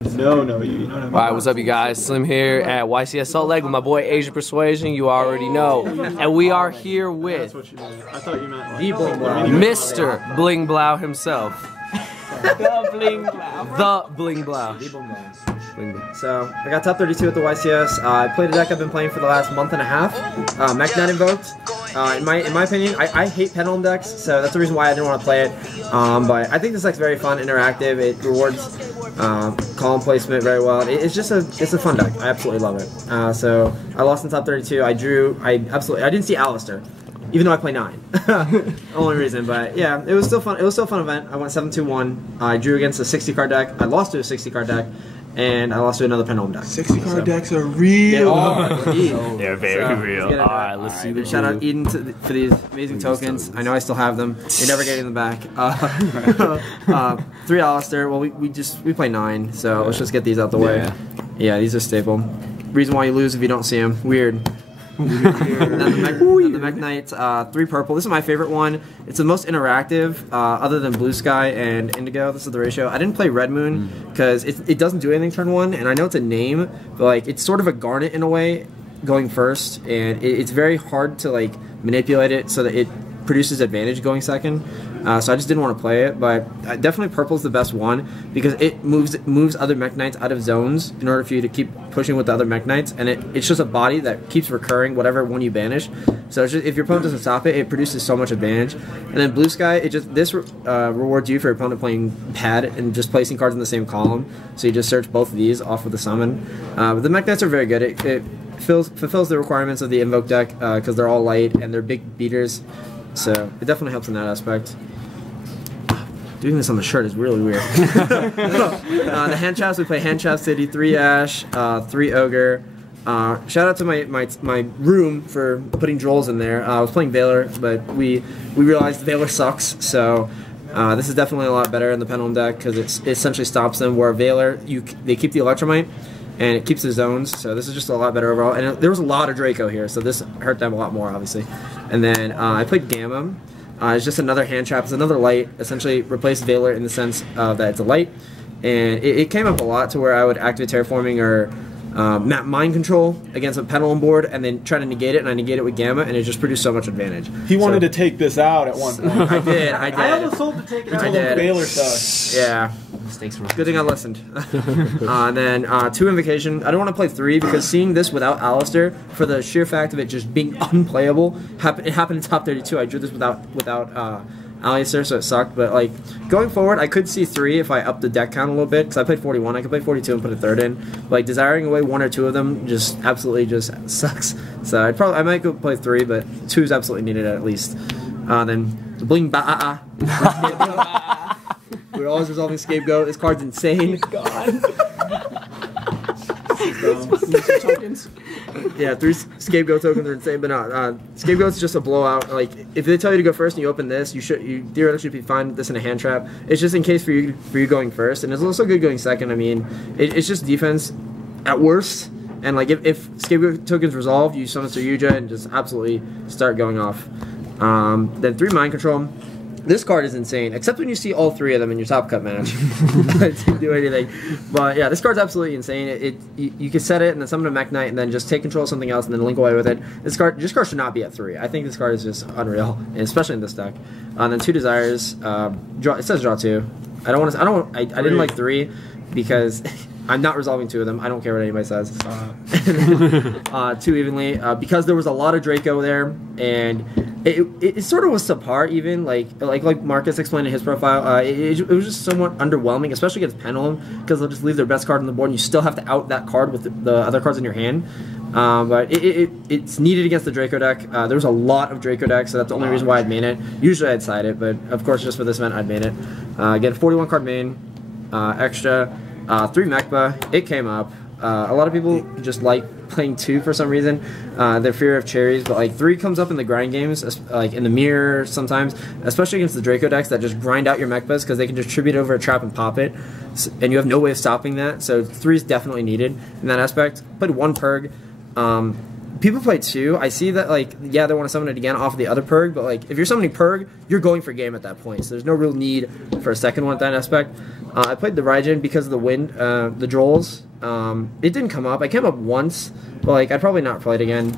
No, you know what I mean? Alright, what's up you guys? Slim here at YCS Salt Lake with my boy Asian Persuasion, you already know. And we are here with That's what you meant. I thought you meant like, the BLING BLAU. Mr. Bling BLAU himself. The BLING BLAU. The Bling BLAU. Bling BLAU. So, I got top 32 at the YCS. I played a deck I've been playing for the last month and a half. Mekk-Knight Invoked. In my opinion, I hate pendulum decks, so that's the reason why I didn't want to play it. But I think this deck's very fun, interactive. It rewards column placement very well. It's a fun deck. I absolutely love it. So I lost in top 32. I didn't see Alistair, even though I play 9. Only reason, but yeah, it was still fun. It was still a fun event. I went 7-2-1. I drew against a 60 card deck. I lost to a 60 card deck. And I lost to another pendulum deck. 60 card decks are real. They're very real. Alright, let's see the shout out Eden for these amazing tokens. I know I still have them. You're never getting them back. 3 Alistair. Well, we play 9, so let's just get these out the way. Yeah, these are staple. Reason why you lose if you don't see them. Weird. Then the Mekk-Knight, 3 purple. This is my favorite one. It's the most interactive, other than Blue Sky and Indigo. This is the ratio. I didn't play Red Moon because it doesn't do anything turn 1, and I know it's a name, but like it's sort of a Garnet in a way, going first, and it's very hard to like manipulate it so that it produces advantage going second. So I just didn't want to play it, but definitely purple's the best one because it moves other Mekk-Knights out of zones in order for you to keep pushing with the other Mekk-Knights, and it's just a body that keeps recurring whatever one you banish. So it's just, if your opponent doesn't stop it, it produces so much advantage. And then Blue Sky, this rewards you for your opponent playing pad and just placing cards in the same column. So you just search both of these off with the summon. But the Mekk-Knights are very good. It fulfills the requirements of the Invoke deck because they're all light and they're big beaters. So it definitely helps in that aspect. Doing this on the shirt is really weird. The hand traps, we play Hand Trap City, 3 Ash, 3 Ogre. Shout out to my room for putting Drolls in there. I was playing Valor, but we realized Valor sucks, so this is definitely a lot better in the Pendulum deck because it essentially stops them, where Valor, they keep the Electromite, and it keeps the zones, so this is just a lot better overall. And there was a lot of Draco here, so this hurt them a lot more, obviously. And then I played Gamma. It's just another hand trap. It's another light. Essentially replaced Valor in the sense that it's a light. And it came up a lot to where I would activate Terraforming or map Mind Control against a Pendulum board and then try to negate it, and I negate it with Gamma, and it just produced so much advantage. He wanted to take this out at one point. I did. I almost told to take it out. Valor sucks. Yeah. Good thing I listened. And then 2 Invocation. I don't want to play 3 because seeing this without Alistair, for the sheer fact of it just being unplayable, it happened in top 32. I drew this without Alistair, so it sucked. But like going forward, I could see 3 if I upped the deck count a little bit because I played 41. I could play 42 and put a 3rd in. But like desiring away 1 or 2 of them just absolutely just sucks. So I might go play 3, but 2 is absolutely needed at least. Then the Bling BLAU. We're always resolving Scapegoat. This card's insane. God. Yeah, 3 Scapegoat tokens are insane, but no, Scapegoat's just a blowout. Like, if they tell you to go first and you open this, you theoretically should be fine with this in a hand trap. It's just in case for you going first, and it's also good going second. I mean, it's just defense at worst, and like if Scapegoat tokens resolve, you summon Saryuja and just absolutely start going off. Then 3 Mind Control. This card is insane, except when you see all 3 of them in your top cut match. It didn't do anything. But yeah, this card's absolutely insane. You can set it and then summon a Mekk-Knight and then just take control of something else and then link away with it. This card should not be at 3. I think this card is just unreal, and especially in this deck. And then 2 Desires. It says draw 2. I didn't like 3 because I'm not resolving 2 of them. I don't care what anybody says. 2 evenly because there was a lot of Draco there, and it sort of was subpar even. Like Marcus explained in his profile, it was just somewhat underwhelming, especially against Pendulum, because they'll just leave their best card on the board, and you still have to out that card with the other cards in your hand. But it's needed against the Draco deck. There was a lot of Draco decks, so that's the only reason why I'd main it. Usually I'd side it, but of course just for this event I'd main it. Again, 41 card main, extra. 3 Mekba, it came up. A lot of people just like playing 2 for some reason. Their fear of cherries, but like 3 comes up in the grind games, like in the mirror sometimes, especially against the Draco decks that just grind out your Mekbas because they can just tribute over a trap and pop it, and you have no way of stopping that. So 3 is definitely needed in that aspect. Played 1 Purg. people play 2. I see that, like, yeah, they want to summon it again off of the other perg, but, like, if you're summoning perg, you're going for game at that point. So there's no real need for a second one at that aspect. I played the Raijin because of the wind, the Drolls. It didn't come up. I came up once, but, like, I'd probably not play it again.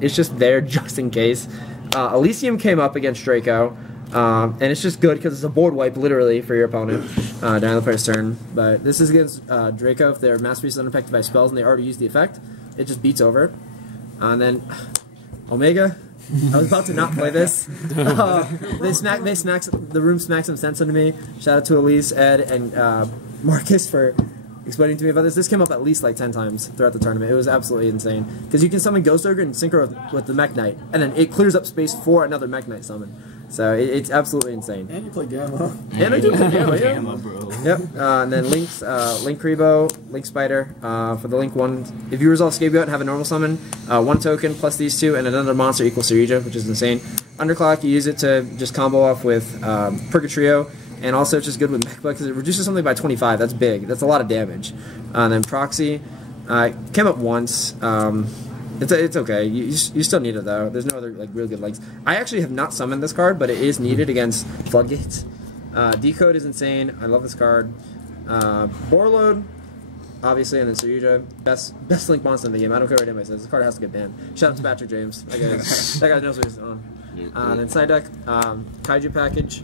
It's just there just in case. Elysium came up against Draco, and it's just good because it's a board wipe, literally, for your opponent during the player's turn. But this is against Draco. If their Masterpiece is unaffected by spells and they already used the effect, it just beats over it. And then Omega, I was about to not play this. The room smacked some sense into me. Shout out to Elise, Ed, and Marcus for explaining to me about this. This came up at least like 10 times throughout the tournament. It was absolutely insane. Because you can summon Ghost Ogre and synchro with the Mekk-Knight, and then it clears up space for another Mekk-Knight summon. So it's absolutely insane. And you play Gamma. And I do play Gamma, yeah. Gamma, bro. Yep. And then Link Rebo, Link Spider. For the Link one, if you resolve Scapegoat and have a normal summon, 1 token plus these 2 and another monster equals Sarija, which is insane. Underclock, you use it to just combo off with Purgatrio, and also it's just good with Mekba because it reduces something by 25. That's big. That's a lot of damage. And then Proxy came up once. It's okay. You still need it though. There's no other like real good legs. I actually have not summoned this card, but it is needed against Floodgates. Decode is insane. I love this card. Borload, obviously, and then Sarija, best Link monster in the game. I don't care what anybody says. This card has to get banned. Shout out to Patrick James. That guy knows what he's on. Then side deck, Kaiju package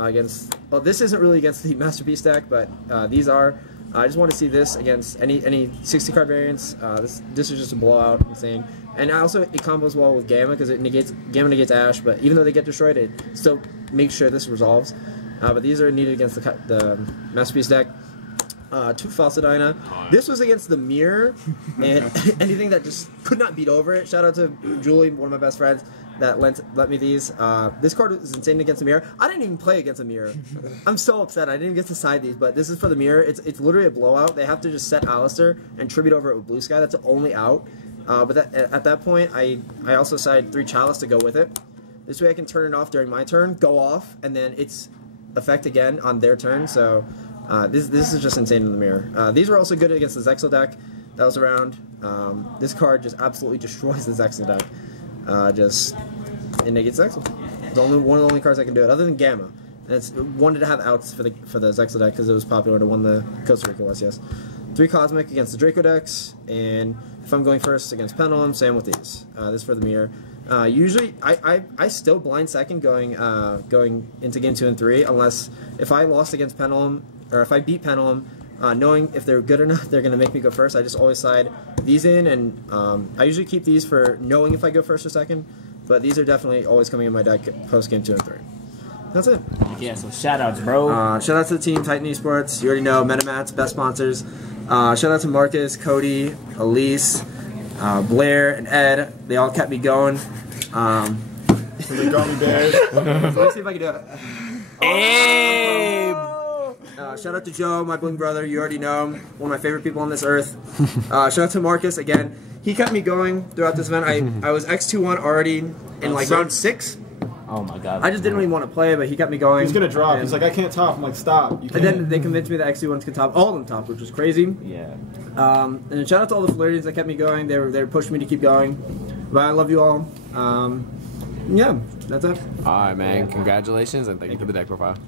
against. Well, this isn't really against the Masterpiece deck, but these are. I just want to see this against any 60 card variants. This is just a blowout, insane. And also it combos well with Gamma because Gamma negates Ash, but even though they get destroyed, it still makes sure this resolves. But these are needed against the Masterpiece deck. 2 Falsadina. This was against the Mirror, and anything that just could not beat over it. Shout out to Julie, one of my best friends, that let me these. This card is insane against the Mirror. I didn't even play against the Mirror. I'm so upset. I didn't even get to side these, but this is for the Mirror. It's literally a blowout. They have to just set Alistair and tribute over it with Blue Sky. That's the only out. But at that point, I also side 3 Chalice to go with it. This way I can turn it off during my turn, go off, and then it's effect again on their turn. So this is just insane in the Mirror. These were also good against the Zexal deck that was around. This card just absolutely destroys the Zexal deck. It negates Zexal. It's one of the only cards that can do it, other than Gamma. And it's wanted to have outs for the Zexal deck because it was popular to win the Costa Rica YCS. 3 Cosmic against the Draco decks, and if I'm going first against Pendulum, same with these. This for the Mirror. Usually, I still blind second going into game 2 and 3, unless if I lost against Pendulum, or if I beat Pendulum, knowing if they're good or not, they're going to make me go first. I just always side these in, and I usually keep these for knowing if I go first or second, but these are definitely always coming in my deck post game 2 and 3. That's it. Yeah, so shout outs, bro. Shout out to the team, Titan Esports. You already know, MetaMats, best sponsors. Shout out to Marcus, Cody, Elise, Blair, and Ed. They all kept me going. They got me bad. Let's see if I can do it. Abe! Shout out to Joe, my bling brother. You already know him. One of my favorite people on this earth. Shout out to Marcus again. He kept me going throughout this event. I was X2-1 already in like round 6. Oh my god. I just didn't really want to play, but he kept me going. He's gonna drop. He's like, I can't top. I'm like, stop. You can't. And then they convinced me that X2-1s could top. All of them topped, which was crazy. Yeah. And shout out to all the Flirties that kept me going. They were pushing me to keep going. But I love you all. Yeah, that's it. All right, man. Congratulations, and thank you for the deck profile.